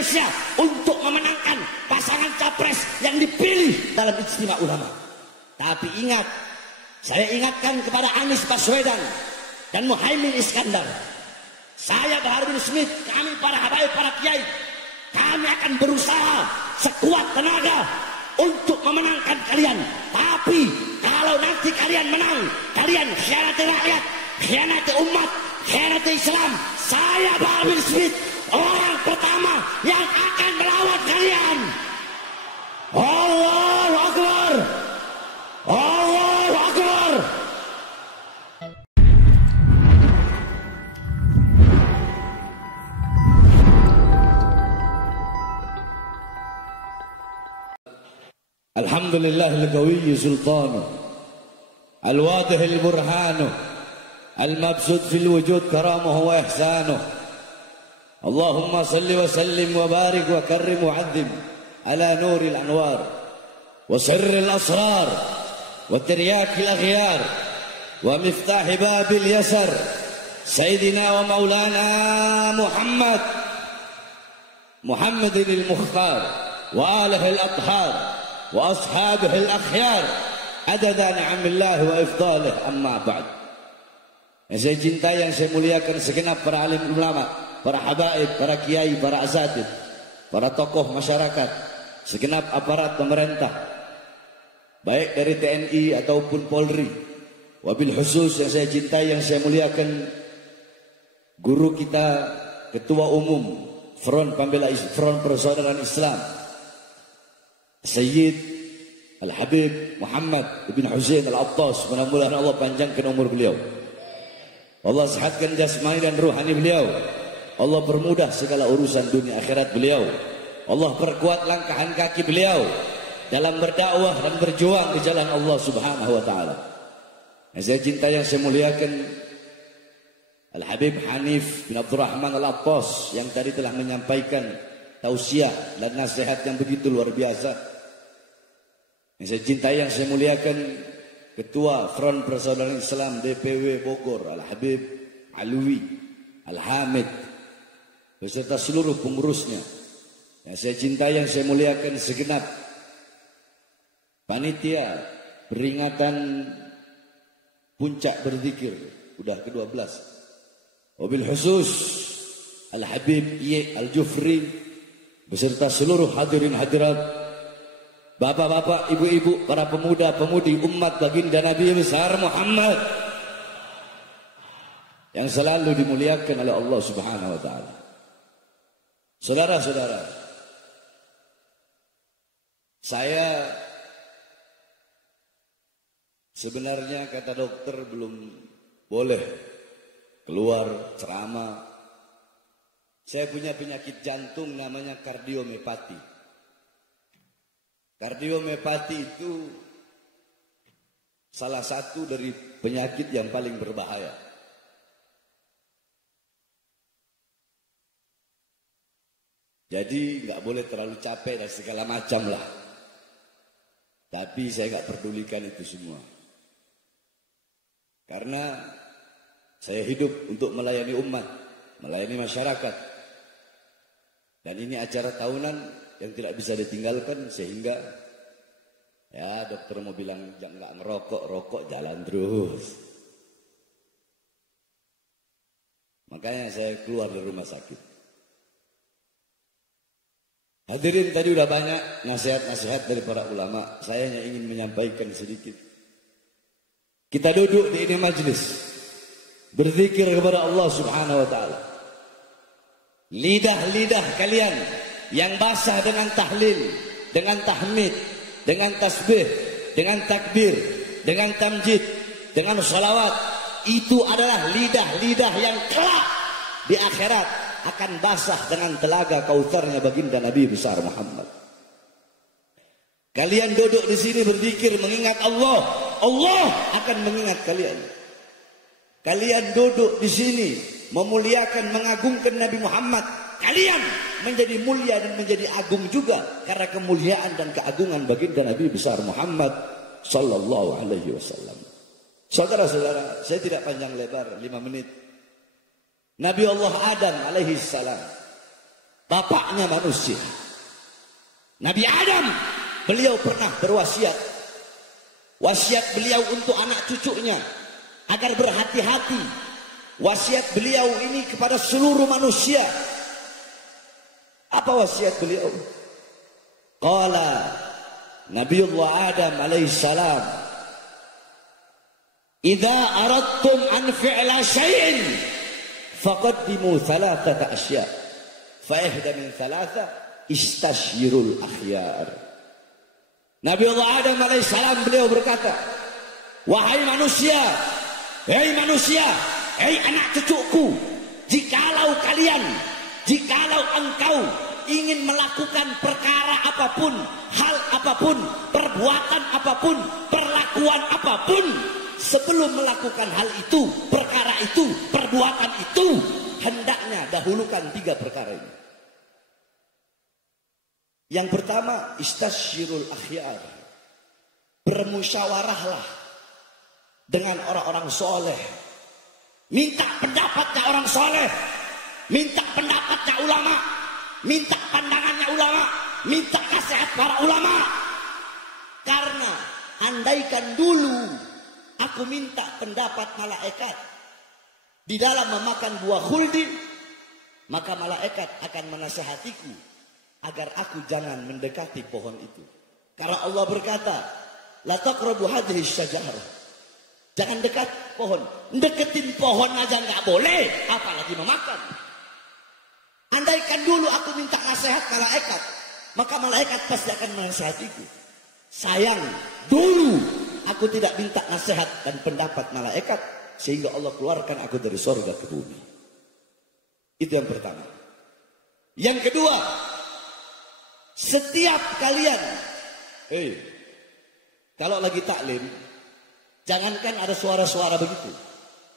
Indonesia untuk memenangkan pasangan capres yang dipilih dalam Ijtima Ulama. Tapi ingat, saya ingatkan kepada Anies Baswedan dan Muhaimin Iskandar, saya Bahar bin Smith, kami para habaib, para kiai, kami akan berusaha sekuat tenaga untuk memenangkan kalian. Tapi kalau nanti kalian menang, kalian khianati rakyat, khianati umat, khianati Islam, saya Bahar bin Smith orang pertama yang akan melawan kalian. Allahu Akbar, Allahu Akbar. Alhamdulillahil qawiyyi sultanu al-wadihil burhanu al-mabsud fil wujud karamuhu wa ihsanuhu. Allahumma salli wa sallim wa barik wa karrim wa azim ala nuril anwar wa sirril asrar wa tiryakil aghyar wa miftahi babil yasar sayyidina wa maulana Muhammadin al-Mukhtar wa alihi al-athhar wa ashabihi al-akhyar adada ni'amillah wa ifdalih, amma ba'd. Yang saya cintai, yang saya muliakan segenap para alim ulama, para habaib, para kiai, para asatid, para tokoh masyarakat, segenap aparat pemerintah, baik dari TNI ataupun Polri. Wabil khusus yang saya cintai, yang saya muliakan guru kita, Ketua Umum Front Pembela Front Persaudaraan Islam, Sayyid Al-Habib Muhammad bin Hussein Al-Attas. Mudah-mudahan Allah panjangkan umur beliau, Allah sehatkan jasmani dan ruhani beliau, Allah permudah segala urusan dunia akhirat beliau, Allah perkuat langkahan kaki beliau dalam berdakwah dan berjuang di jalan Allah Subhanahu wa taala. Yang saya cinta, yang saya muliakan Al-Habib Hanif bin Abdurrahman Al-Attas yang tadi telah menyampaikan tausiah dan nasihat yang begitu luar biasa. Yang saya cintai, yang saya muliakan Ketua Front Persaudaraan Islam DPW Bogor Al-Habib Alwi Al-Hamid beserta seluruh pengurusnya. Yang saya cintai, yang saya muliakan segenap panitia peringatan puncak berzikir udah ke-12. Wabil khusus Al-Habib Y Al-Jufri beserta seluruh hadirin hadirat, bapak-bapak, ibu-ibu, para pemuda-pemudi umat baginda Nabi besar Muhammad yang selalu dimuliakan oleh Allah Subhanahu wa taala. Saudara-saudara, saya sebenarnya kata dokter belum boleh keluar ceramah. Saya punya penyakit jantung namanya kardiomiopati. Kardiomiopati itu salah satu dari penyakit yang paling berbahaya. Jadi nggak boleh terlalu capek dan segala macam lah. Tapi saya nggak pedulikan itu semua. Karena saya hidup untuk melayani umat, melayani masyarakat. Dan ini acara tahunan yang tidak bisa ditinggalkan, sehingga ya dokter mau bilang jangan nggak ngerokok, rokok jalan terus. Makanya saya keluar dari rumah sakit. Hadirin, tadi udah banyak nasihat-nasihat dari para ulama. Saya hanya ingin menyampaikan sedikit. Kita duduk di ini majelis berzikir kepada Allah Subhanahu wa taala. Lidah-lidah kalian yang basah dengan tahlil, dengan tahmid, dengan tasbih, dengan takbir, dengan tamjid, dengan salawat, itu adalah lidah-lidah yang kelak di akhirat akan basah dengan telaga kautsarnya baginda Nabi besar Muhammad. Kalian duduk di sini berzikir mengingat Allah, Allah akan mengingat kalian. Kalian duduk di sini memuliakan, mengagungkan Nabi Muhammad, kalian menjadi mulia dan menjadi agung juga karena kemuliaan dan keagungan baginda Nabi besar Muhammad sallallahu alaihi wasallam. Saudara-saudara, saya tidak panjang lebar, 5 menit. Nabi Allah Adam alaihi salam bapaknya manusia. Nabi Adam, beliau pernah berwasiat. Wasiat beliau untuk anak cucunya agar berhati-hati. Wasiat beliau ini kepada seluruh manusia. Apa wasiat beliau? Qala Nabiullah Adam alaihissalam, "Idza aradtum an fi'la syai'in faqaddimu thalathata asya'. Fa ihda min thalatha istashirul akhyar." Nabiullah Adam alaihissalam beliau berkata, "Wahai manusia, hei manusia, hei anak cucuku, jikalau engkau ingin melakukan perkara apapun, hal apapun, perbuatan apapun, perlakuan apapun, sebelum melakukan hal itu, perkara itu, perbuatan itu, hendaknya dahulukan 3 perkara ini. Yang pertama, istasyirul akhyar. Bermusyawarahlah dengan orang-orang soleh. Minta pendapatnya orang soleh. Minta pendapatnya ulama. Minta pandangannya ulama. Minta nasihat para ulama. Karena andaikan dulu aku minta pendapat malaikat di dalam memakan buah khuldi, maka malaikat akan menasihatiku agar aku jangan mendekati pohon itu. Karena Allah berkata, la taqrabu hadhihi syajarah. Jangan dekat pohon. Deketin pohon aja nggak boleh, apalagi memakan. Andaikan dulu aku minta nasihat malaikat, maka malaikat pasti akan menasihatiku. Sayang, dulu aku tidak minta nasihat dan pendapat malaikat, sehingga Allah keluarkan aku dari surga ke bumi. Itu yang pertama. Yang kedua, setiap kalian, kalau lagi taklim, jangankan ada suara-suara begitu.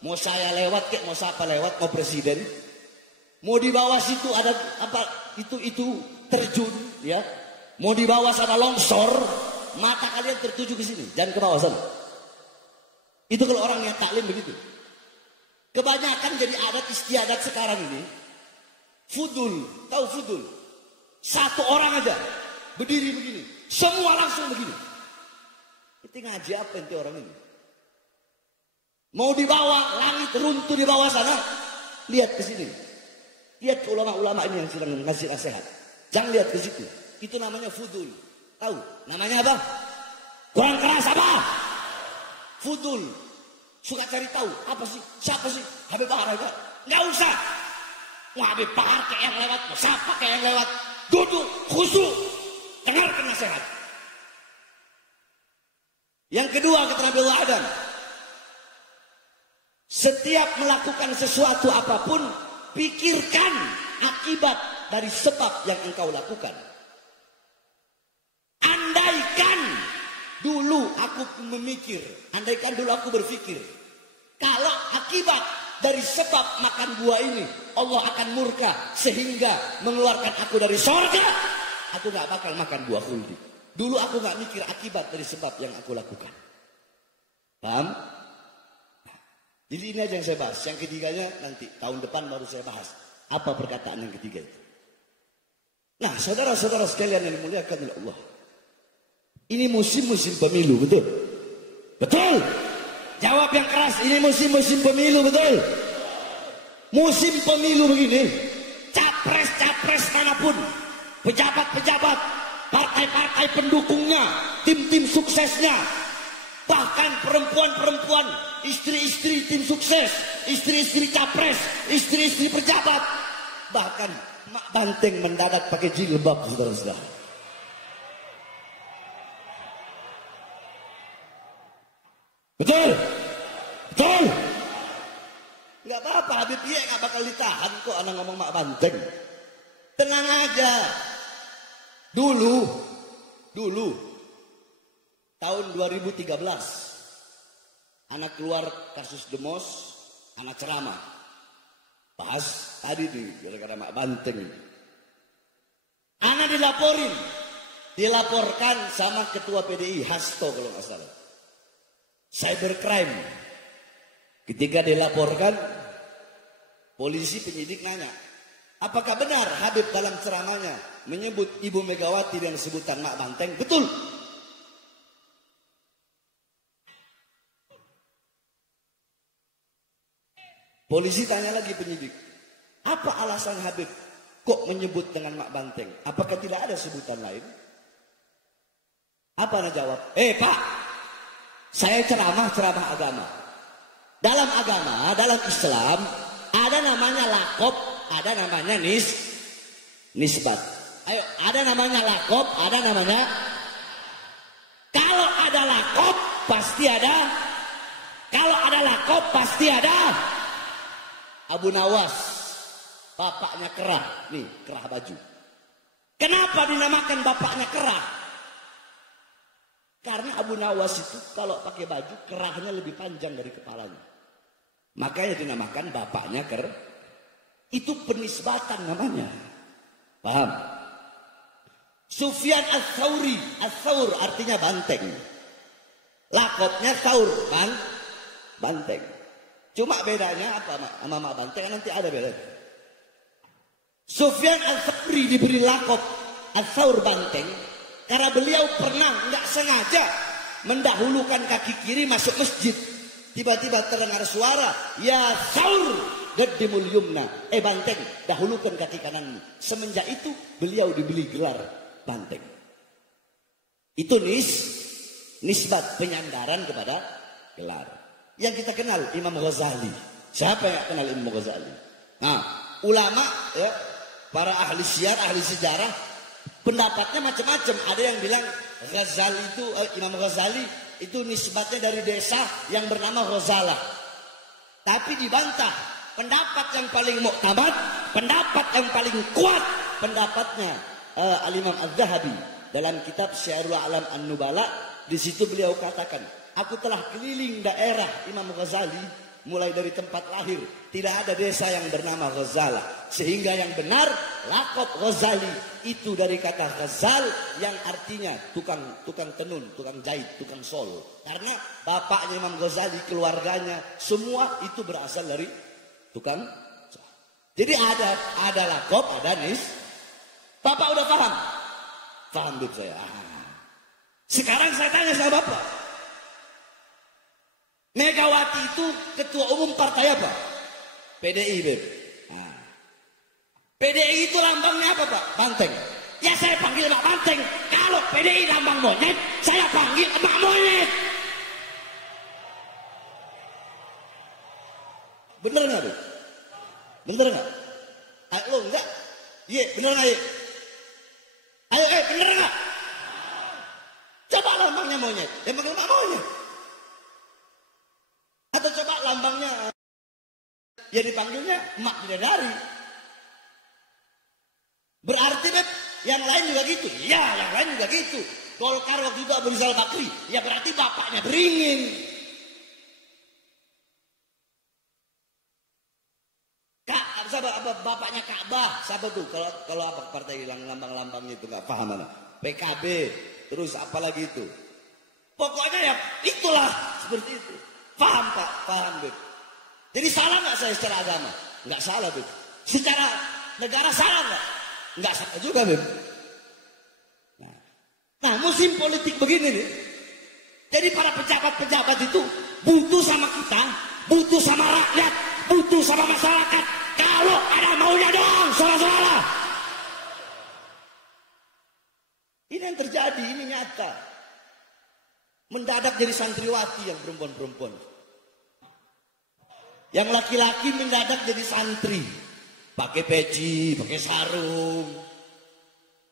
Mau saya lewat, mau siapa lewat, mau presiden, mau di bawah situ ada apa itu terjun, ya. Mau di bawah sana longsor, mata kalian tertuju ke sini, jangan ke bawah sana. Itu kalau orang yang taklim begitu. Kebanyakan jadi adat istiadat sekarang ini, fudul, tahu fudul? Satu orang aja berdiri begini, semua langsung begini. Itu ngaji apa ente orang ini? Mau di bawah langit runtuh di bawah sana, lihat ke sini. Lihat ke ulama-ulama ini yang sedang ngasih nasihat. Jangan lihat ke situ. Itu namanya fudul. Tahu? Namanya apa? Kurang keras apa? Fudul. Suka cari tahu. Apa sih? Siapa sih? Habib Bahar. Nggak usah. Wah, Habib Bahar kayak yang lewat. Siapa kayak yang lewat? Duduk, khusyuk. Dengarkan nasihat. Yang kedua kata Nabi Adam. Setiap melakukan sesuatu apapun, pikirkan akibat dari sebab yang engkau lakukan. Andaikan dulu aku memikir, andaikan dulu aku berpikir, kalau akibat dari sebab makan buah ini Allah akan murka sehingga mengeluarkan aku dari surga, aku gak bakal makan buah khuldi. Dulu aku gak mikir akibat dari sebab yang aku lakukan. Paham? Jadi ini aja yang saya bahas. Yang ketiganya nanti tahun depan baru saya bahas. Apa perkataan yang ketiga itu? Nah, saudara-saudara sekalian yang dimuliakan oleh Allah. Ini musim-musim pemilu, betul? Betul? Jawab yang keras, ini musim-musim pemilu, betul? Musim pemilu begini, capres-capres manapun, pejabat-pejabat, partai-partai pendukungnya, tim-tim suksesnya, bahkan perempuan-perempuan, istri-istri tim sukses, istri-istri capres, istri-istri pejabat, bahkan mak banteng mendadak pakai jilbab, saudara-saudara. Betul? Betul? Gak apa-apa, Habib Iya gak bakal ditahan kok anak ngomong mak banteng. Tenang aja. Dulu tahun 2013 anak keluar kasus demos, anak ceramah. Bahas tadi nih gara-gara mak banteng. Anak dilaporkan sama ketua PDI Hasto kalau nggak salah. Cybercrime. Ketika dilaporkan, polisi penyidik nanya, Apakah benar Habib dalam ceramahnya menyebut Ibu Megawati dengan sebutan Mak Banteng? Betul. Polisi tanya lagi penyidik, apa alasan Habib kok menyebut dengan Mak Banteng? Apakah tidak ada sebutan lain? Apa Anda jawab? Pak, saya ceramah agama. Dalam agama, dalam Islam, ada namanya lakop, ada namanya nisbat. Ayo, ada namanya lakop, ada namanya. Kalau ada lakop, pasti ada. Kalau ada lakop, pasti ada. Abu Nawas, bapaknya Kerah. Nih, Kerah baju. Kenapa dinamakan bapaknya Kerah? Karena Abu Nawas itu kalau pakai baju, kerahnya lebih panjang dari kepalanya. Makanya dinamakan bapaknya Kerah. Itu penisbatan namanya. Paham? Sufyan Ats-Tsauri. Ats-Tsaur artinya banteng. Lakopnya Tsaur, banteng. Cuma bedanya apa sama Mak Banteng? Nanti ada bedanya. Sufyan Ats-Tsauri diberi lakop Ats-Tsaur banteng karena beliau pernah nggak sengaja mendahulukan kaki kiri masuk masjid. Tiba-tiba terdengar suara, ya Tsaur qaddimul yumna. Banteng, dahulukan kaki kananmu. Semenjak itu beliau diberi gelar banteng. Itu nisbat penyandaran kepada gelar. Yang kita kenal Imam Ghazali. Siapa yang kenal Imam Ghazali? Nah, ulama ya, para ahli syiar, ahli sejarah, pendapatnya macam-macam. Ada yang bilang Ghazali itu Imam Ghazali itu nisbatnya dari desa yang bernama Ghazalah. Tapi dibantah. Pendapat yang paling muktamad, pendapat yang paling kuat, pendapatnya Al-Imam Az-Zahabi dalam kitab Syiarul A'lam An-Nubala. Di situ beliau katakan, aku telah keliling daerah Imam Ghazali mulai dari tempat lahir. Tidak ada desa yang bernama Ghazalah. Sehingga yang benar lakop Ghazali itu dari kata Ghazal yang artinya tukang tenun, tukang jahit, tukang sol. Karena bapaknya Imam Ghazali, keluarganya semua itu berasal dari tukang. Jadi ada lakop, ada Bapak udah paham? Paham Bib saya. Sekarang saya tanya sama Bapak. Megawati itu ketua umum partai apa? PDI, Beb. PDI itu lambangnya apa, Pak? Banteng. Ya saya panggil Mak Banteng. Kalau PDI lambang monyet, saya panggil Mak Monyet. Bener nggak, Beb? Bener nggak? Lo enggak? Iya, bener nggak, Ye? Ayo, bener nggak? Coba lambangnya monyet, dia panggil Mak Monyet. Atau coba lambangnya ya dipanggilnya Mak Bidadari. Berarti Beb, yang lain juga gitu. Ya, yang lain juga gitu. Golkar waktu itu Abu Rizal Bakri, ya berarti bapaknya Beringin. Bapaknya Ka'bah, siapa tuh? Kalau apa partai hilang lambang-lambangnya itu nggak paham mana? PKB, terus apalagi itu? Pokoknya ya itulah seperti itu. Paham Pak? Paham Beb. Jadi salah nggak saya secara agama? Nggak salah Beb. Secara negara salah nggak? Nggak salah juga Beb. Nah musim politik begini nih. Jadi para pejabat-pejabat itu butuh sama kita, butuh sama rakyat, butuh sama masyarakat. Kalau ada maunya dong, salah-salah. Ini yang terjadi, ini nyata. Mendadak jadi santriwati yang perempuan-perempuan. Yang laki-laki mendadak jadi santri. Pakai peci, pakai sarung.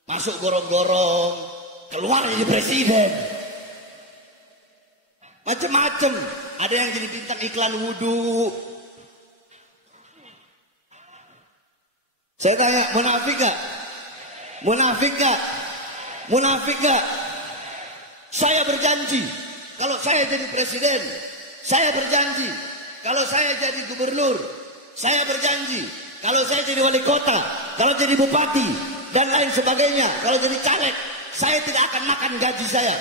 Masuk gorong-gorong. Keluar jadi presiden. Macem-macem. Ada yang jadi bintang iklan wudhu. Saya tanya, munafik gak? Munafik gak? Munafik gak? Saya berjanji, kalau saya jadi presiden, saya berjanji, kalau saya jadi gubernur, saya berjanji, kalau saya jadi wali kota, kalau jadi bupati, dan lain sebagainya, kalau jadi caleg, saya tidak akan makan gaji saya.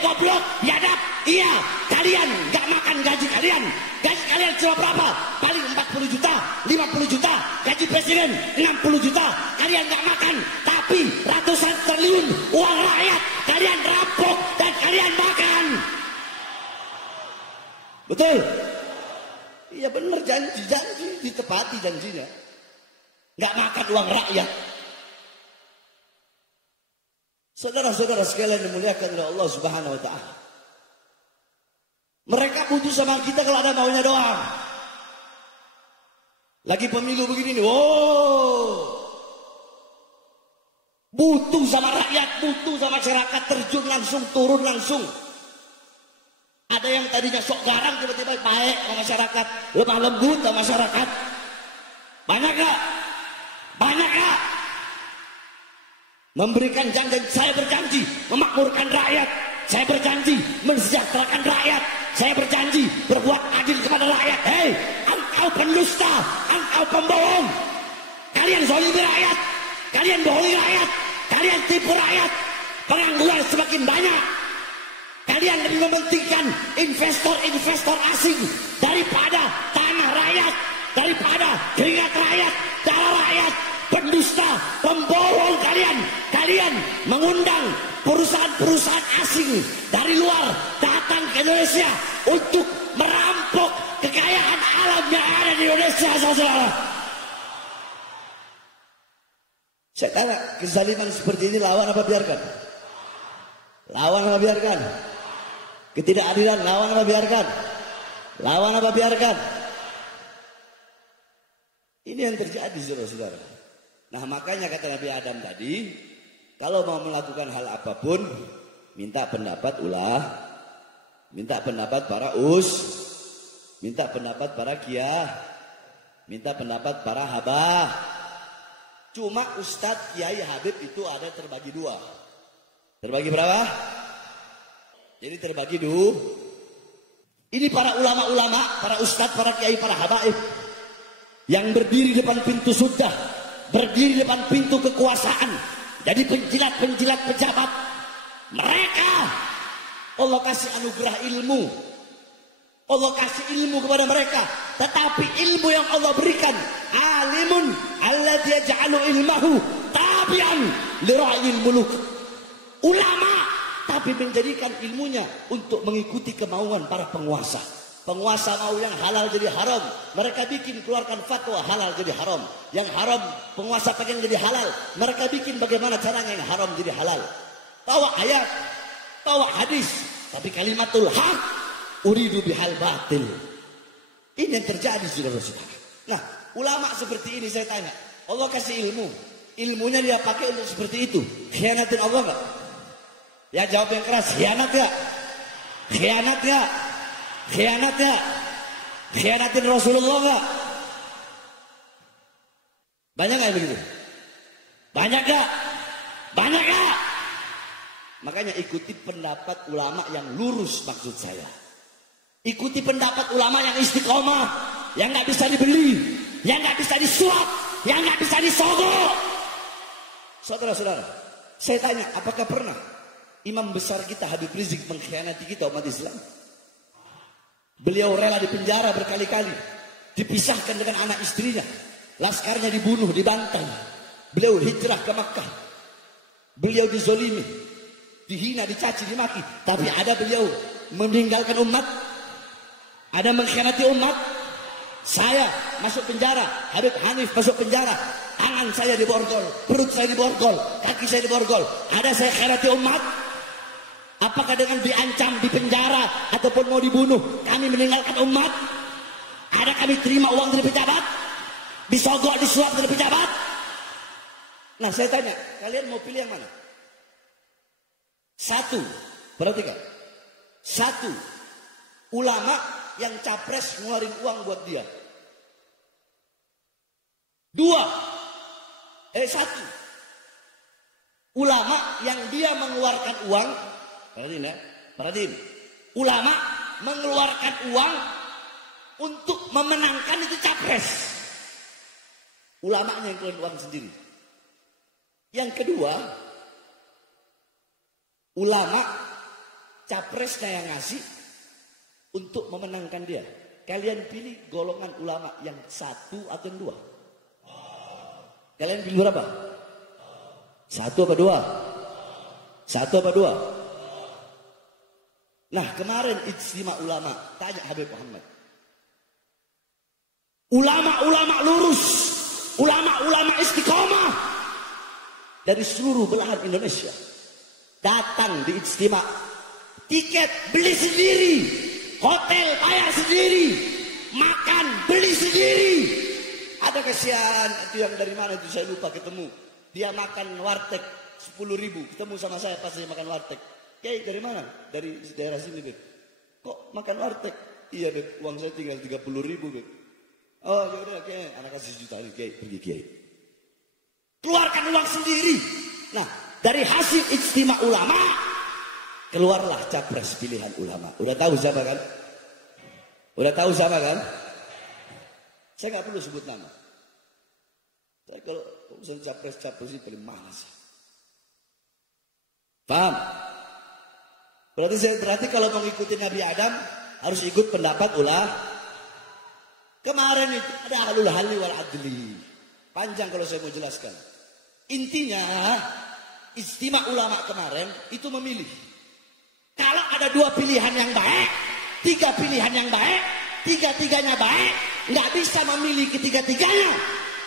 Goblok, biadab. Iya, kalian gak makan gaji kalian. Gaji kalian cuma berapa? Paling 40 juta, 50 juta. Gaji presiden 60 juta. Kalian gak makan, tapi ratusan triliun uang rakyat kalian rampok dan kalian makan. Betul? Iya benar, janji ditepati janjinya. Gak makan uang rakyat. Saudara-saudara sekalian dimuliakan oleh Allah Subhanahu wa taala. Mereka butuh sama kita kalau ada maunya doang. Lagi pemilu begini nih, butuh sama rakyat, butuh sama masyarakat, terjun langsung, turun langsung. Ada yang tadinya sok garang tiba-tiba baik sama masyarakat, lemah lembut sama masyarakat. Banyak gak? Banyak gak? Memberikan janji, saya berjanji memakmurkan rakyat, saya berjanji mensejahterakan rakyat, saya berjanji berbuat adil kepada rakyat. Hei, engkau pendusta, engkau pembohong, kalian zalimi rakyat, kalian bohongi rakyat, kalian tipu rakyat, pengangguran semakin banyak, kalian lebih mementingkan investor asing daripada tanah rakyat, daripada keringat rakyat, darah rakyat. Pendusta, pembohong kalian mengundang perusahaan-perusahaan asing dari luar datang ke Indonesia untuk merampok kekayaan alam yang ada di Indonesia, saudara. Saya tanya, kezaliman seperti ini lawan apa biarkan? Lawan apa biarkan? Ketidakadilan lawan apa biarkan? Lawan apa biarkan? Ini yang terjadi, saudara-saudara. Nah, makanya kata Nabi Adam tadi, kalau mau melakukan hal apapun, minta pendapat ulah, minta pendapat para minta pendapat para kiai, minta pendapat para habah. Cuma Ustadz, Kiai, Habib itu ada terbagi dua. Terbagi berapa? Jadi terbagi dua. Ini para ulama-ulama, para ustadz, para kiai, para habaib yang berdiri depan pintu surga, berdiri depan pintu kekuasaan, jadi penjilat-penjilat pejabat. Mereka Allah kasih anugerah ilmu, Allah kasih ilmu kepada mereka. Tetapi ilmu yang Allah berikan, alimun alladzi yaj'alu ilmahu tabi'an li ra'yil muluk. Ulama tapi menjadikan ilmunya untuk mengikuti kemauan para penguasa. Penguasa mau yang halal jadi haram, mereka bikin keluarkan fatwa halal jadi haram. Yang haram penguasa pengen jadi halal, mereka bikin bagaimana caranya yang haram jadi halal. Tawa ayat, tawa hadis, tapi kalimatul haq uridu bihal batil. Ini yang terjadi, saudara-saudara. Nah, ulama seperti ini saya tanya, Allah kasih ilmu, ilmunya dia pakai untuk seperti itu. Khianatin Allah enggak? Ya jawab yang keras, khianat enggak? Khianat enggak? Khianat ya? Khianatin Rasulullah enggak? Banyak enggak begitu? Banyak enggak? Banyak enggak? Makanya ikuti pendapat ulama yang lurus, maksud saya. Ikuti pendapat ulama yang istiqomah, yang enggak bisa dibeli, yang enggak bisa disuap, yang enggak bisa disogok. Saudara-saudara, saya tanya, apakah pernah imam besar kita Habib Rizik mengkhianati kita umat Islam? Beliau rela dipenjara berkali-kali, dipisahkan dengan anak istrinya, laskarnya dibunuh, dibantang. Beliau hijrah ke Makkah, beliau dizolimi, dihina, dicaci, dimaki. Tapi ada beliau meninggalkan umat, ada mengkhianati umat. Saya masuk penjara, Habib Hanif masuk penjara, tangan saya diborgol, perut saya diborgol, kaki saya diborgol. Ada saya khianati umat? Apakah dengan diancam, dipenjara, ataupun mau dibunuh, kami meninggalkan umat? Ada kami terima uang dari pejabat? Disogok, disuap dari pejabat? Nah, saya tanya, kalian mau pilih yang mana? Satu, perhatikan. Satu, ulama yang capres ngeluarin uang buat dia. Satu, ulama yang dia mengeluarkan uang. Perhatiin ya, perhatiin. Ulama mengeluarkan uang untuk memenangkan itu capres. Ulamanya yang keluar uang sendiri. Yang kedua, ulama capresnya yang ngasih untuk memenangkan dia. Kalian pilih golongan ulama yang satu atau yang dua? Kalian pilih berapa? Satu apa dua? Satu apa dua? Nah kemarin ijtima ulama, tanya Habib Muhammad. Ulama-ulama lurus, ulama-ulama istiqomah dari seluruh belahan Indonesia datang di ijtima. Tiket beli sendiri, hotel bayar sendiri, makan beli sendiri. Ada kesian itu yang dari mana itu saya lupa ketemu. Dia makan warteg 10.000, ketemu sama saya pas dia makan warteg. Kiai dari mana? Dari daerah sini, Beb. Kok makan warteg? Iya, Beb, uang saya tinggal 30.000, Beb. Oh, ya udah, Kiai, anak kasih juta nih, Kiai, pergi Kiai. Keluarkan uang sendiri. Nah, dari hasil ijtima ulama keluarlah capres pilihan ulama. Udah tahu siapa kan? Udah tahu siapa kan? Saya nggak perlu sebut nama. Saya kalau urusan capres ini paling malas. Paham? Berarti kalau mau ngikutin Nabi Adam harus ikut pendapat ulama. Kemarin itu ada ahlul halli wal adli. Panjang kalau saya mau jelaskan. Intinya ijtima ulama kemarin itu memilih. Kalau ada dua pilihan yang baik, tiga pilihan yang baik, tiga-tiganya baik, nggak bisa memilih ketiga-tiganya.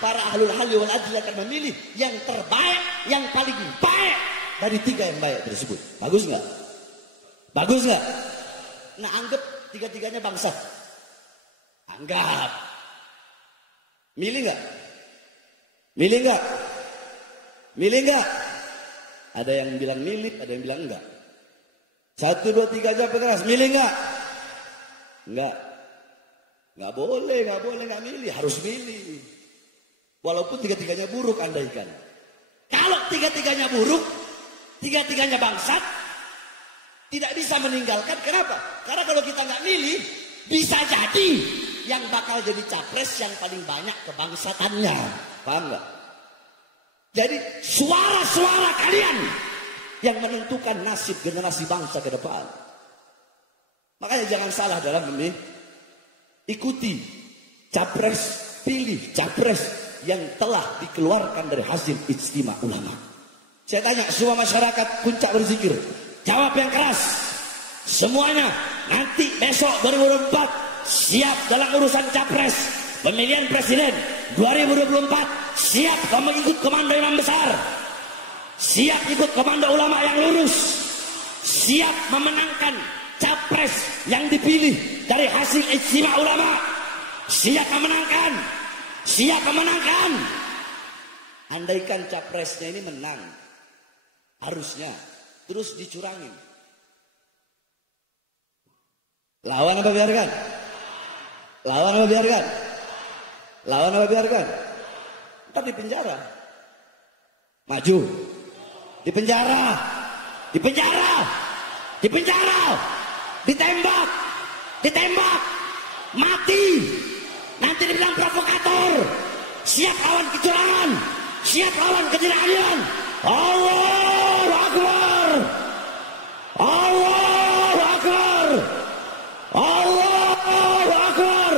Para ahlul halli wal adli akan memilih yang terbaik, yang paling baik dari tiga yang baik tersebut. Bagus nggak? Bagus nggak? Nah anggap tiga-tiganya bangsa. Anggap. Milih nggak? Milih nggak? Milih nggak? Ada yang bilang milih, ada yang bilang enggak. 1, 2, 3 aja keras. Milih nggak? Enggak. Nggak boleh, nggak milih. Harus milih. Walaupun tiga-tiganya buruk andaikan. Kalau tiga-tiganya buruk, tiga-tiganya bangsat, tidak bisa meninggalkan. Kenapa? Karena kalau kita nggak milih, bisa jadi yang bakal jadi capres yang paling banyak kebangsatannya. Paham nggak? Jadi suara-suara kalian yang menentukan nasib generasi bangsa ke depan. Makanya jangan salah dalam memilih. Ikuti capres, pilih capres yang telah dikeluarkan dari hasil ijtima ulama. Saya tanya semua masyarakat Puncak berzikir, jawab yang keras. Semuanya nanti besok 2024 siap dalam urusan capres, pemilihan presiden 2024. Siap kamu ikut komando imam besar. Siap ikut komando ulama yang lurus. Siap memenangkan capres yang dipilih dari hasil ijtima ulama. Siap memenangkan. Siap memenangkan. Andaikan capresnya ini menang, harusnya terus dicurangin. Lawan apa biarkan? Lawan apa biarkan? Lawan apa biarkan? Ntar di penjara. Maju. Di penjara. Di penjara. Di penjara. Ditembak. Ditembak. Mati. Nanti dibilang provokator. Siap lawan kecurangan. Siap lawan ketidakadilan. Allahu Akbar. Allahu Akbar. Allahu Akbar.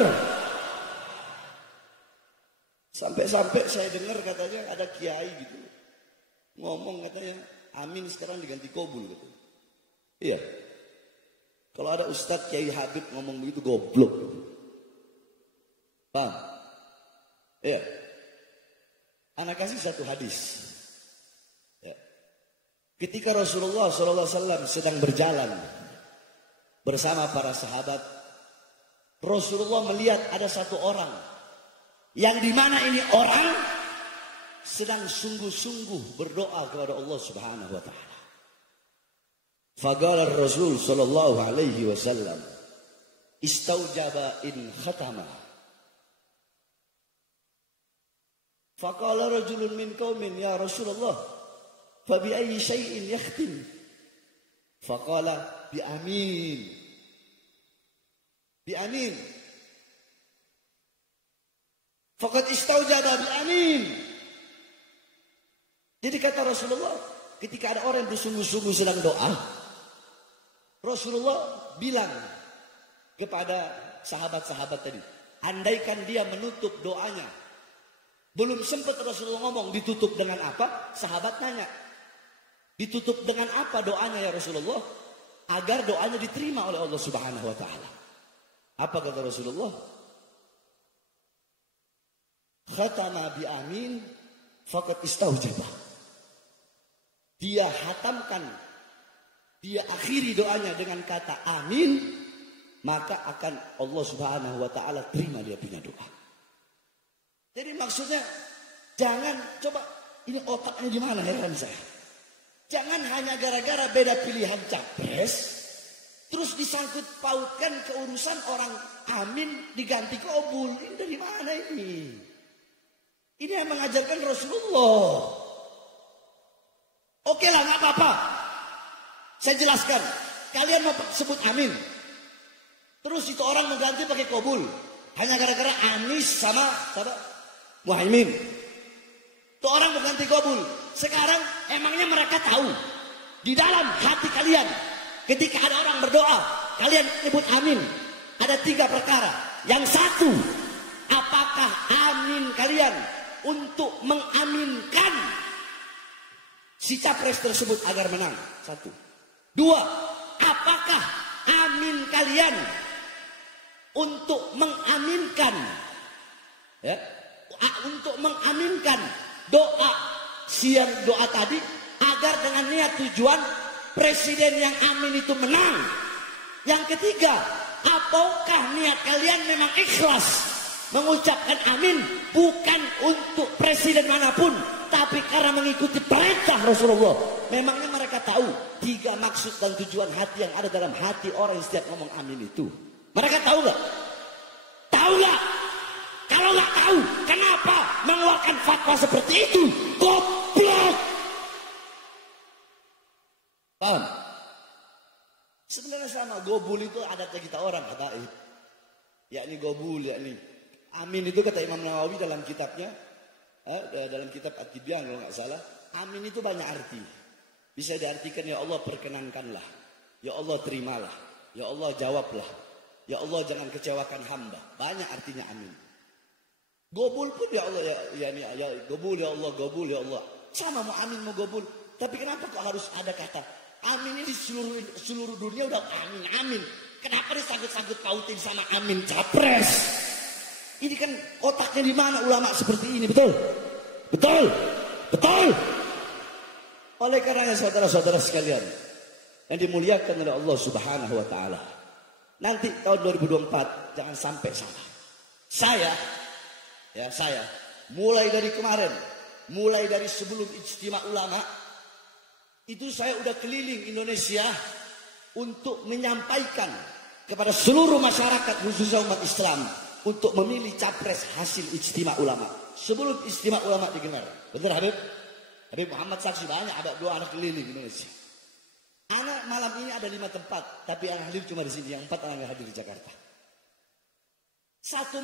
Sampai-sampai saya dengar katanya ada kiai gitu ngomong katanya amin sekarang diganti kobul gitu. Iya. Kalau ada Ustadz Kiai Habib ngomong begitu goblok. Paham? Iya. Anak kasih satu hadis. Ya. Ketika Rasulullah SAW sedang berjalan bersama para sahabat, Rasulullah melihat ada satu orang yang dimana ini orang sedang sungguh-sungguh berdoa kepada Allah Subhanahu wa taala. Faqala Rasul sallallahu alaihi wasallam, istaujaba in khatama. Faqala rajulun min qaumin ya Rasulullah, fa bi ayyi syai'in yakhtim? Faqala bi amin. Bi amin. Faqad istaujaba bi amin. Jadi kata Rasulullah, ketika ada orang yang bersungguh-sungguh sedang doa, Rasulullah bilang kepada sahabat-sahabat tadi, andaikan dia menutup doanya, belum sempat Rasulullah ngomong ditutup dengan apa, sahabat nanya, ditutup dengan apa doanya ya Rasulullah, agar doanya diterima oleh Allah Subhanahu wa taala. Apa kata Rasulullah? Khatama bi amin faqad istaujaba. Dia hatamkan, dia akhiri doanya dengan kata amin, maka akan Allah Subhanahu wa taala terima dia punya doa. Jadi maksudnya jangan, coba ini otaknya gimana, heran saya. Jangan hanya gara-gara beda pilihan capres terus disangkut pautkan ke urusan orang amin diganti kabul. Ini dari mana ini? Ini yang mengajarkan Rasulullah. Oke lah, nggak apa-apa. Saya jelaskan. Kalian mau sebut amin, terus itu orang mengganti pakai kabul, hanya gara-gara Anies sama Muhaimin. Itu orang mengganti kabul. Sekarang emangnya mereka tahu di dalam hati kalian ketika ada orang berdoa, kalian sebut amin, ada 3 perkara. Yang satu, apakah amin kalian untuk mengaminkan si capres tersebut agar menang? 1. 2, apakah amin kalian untuk mengaminkan, ya, untuk mengaminkan doa tadi agar dengan niat tujuan presiden yang amin itu menang? Yang ketiga, apakah niat kalian memang ikhlas mengucapkan amin bukan untuk presiden manapun, tapi karena mengikuti perintah Rasulullah? Memangnya mereka tahu 3 maksud dan tujuan hati yang ada dalam hati orang yang setiap ngomong amin itu? Mereka tahu gak? Tahu gak? Kalau gak tahu, kenapa mengeluarkan fatwa seperti itu? Goblok! Paham? Sebenarnya sama, gobul itu adatnya kita orang habaib. Yakni gobul, yakni amin itu kata Imam Nawawi dalam kitabnya, dalam kitab At-Tibyan kalau nggak salah, amin itu banyak arti. Bisa diartikan ya Allah perkenankanlah, ya Allah terimalah, ya Allah jawablah, ya Allah jangan kecewakan hamba. Banyak artinya amin. Gobul pun ya Allah, ya gobul ya Allah, gobul ya Allah. Sama mau amin mau gobul. Tapi kenapa kok harus ada kata amin ini seluruh dunia udah amin amin? Kenapa disangkut-sangkut pautin sama amin capres? Ini kan otaknya di mana ulama seperti ini, betul? Betul? Betul? Oleh karenanya saudara-saudara sekalian yang dimuliakan oleh Allah Subhanahu wa taala, nanti tahun 2024 jangan sampai salah. Saya mulai dari kemarin, mulai dari sebelum ijtima ulama itu saya udah keliling Indonesia untuk menyampaikan kepada seluruh masyarakat khususnya umat Islam untuk memilih capres hasil ijtima ulama sebelum ijtima ulama digelar. Betul Habib? Habib Muhammad saksi banyak, ada 2 anak keliling Indonesia. Anak malam ini ada 5 tempat, tapi yang hadir cuma di sini, yang 4 anak hadir di Jakarta. Satu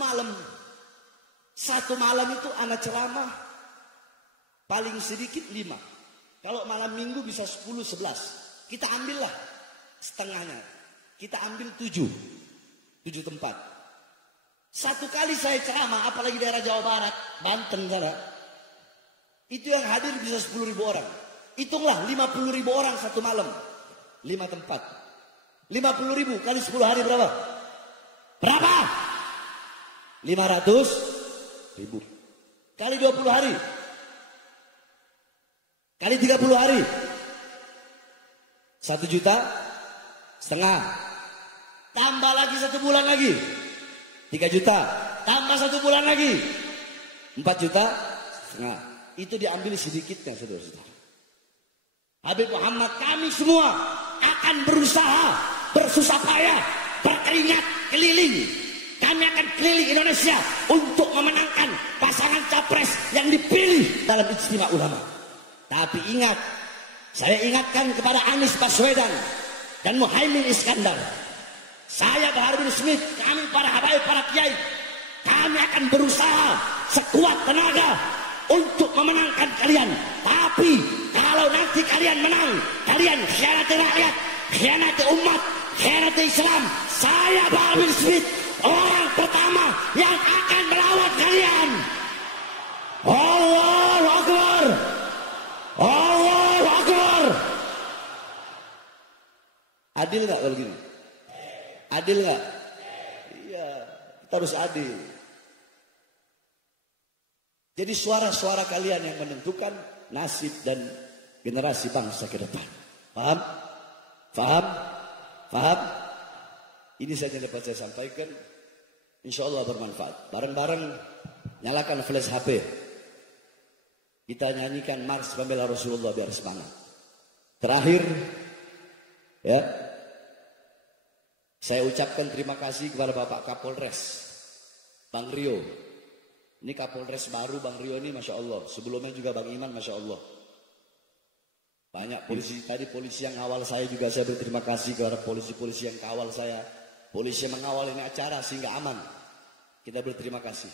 malam itu anak ceramah paling sedikit 5. Kalau malam minggu bisa 10-11. Kita ambillah setengahnya. Kita ambil 7 tempat. Satu kali saya ceramah, apalagi daerah Jawa Barat, Banten sana, itu yang hadir bisa 10.000 orang. Hitunglah 50.000 orang satu malam, 5 tempat. 50.000 kali 10 hari berapa? Berapa? 500.000 kali 20 hari, kali 30 hari, 1,5 juta. Tambah lagi 1 bulan lagi 3 juta. Tambah 1 bulan lagi 4,5 juta. Itu diambil sedikitnya saudara-saudara. Habib Muhammad, kami semua akan berusaha, bersusah payah, berkeringat keliling. Kami akan keliling Indonesia untuk memenangkan pasangan capres yang dipilih dalam ijtima ulama. Tapi ingat, saya ingatkan kepada Anies Baswedan dan Muhaimin Iskandar. Saya Bahar bin Smith, kami para habaib, para kiai, kami akan berusaha sekuat tenaga untuk memenangkan kalian. Tapi kalau nanti hati kalian menang, kalian khianati rakyat, khianati umat, khianati Islam, saya Pak Amir Smith orang pertama yang akan melawan kalian. Allahu Akbar, Allahu Akbar. Adil nggak kalau gini? Adil nggak? Iya, kita harus adil. Jadi suara-suara kalian yang menentukan nasib dan generasi bangsa ke depan. Paham? Paham? Paham? Ini saja yang dapat saya sampaikan. Insya Allah bermanfaat. Bareng-bareng nyalakan flash HP. Kita nyanyikan Mars Pembela Rasulullah biar semangat. Terakhir, ya, saya ucapkan terima kasih kepada Bapak Kapolres, Bang Rio. Ini Kapolres baru Bang Rio ini Masya Allah. Sebelumnya juga Bang Iman Masya Allah. Banyak polisi, tadi polisi yang awal saya juga saya berterima kasih kepada polisi-polisi yang kawal saya. Polisi yang mengawal ini acara sehingga aman. Kita berterima kasih.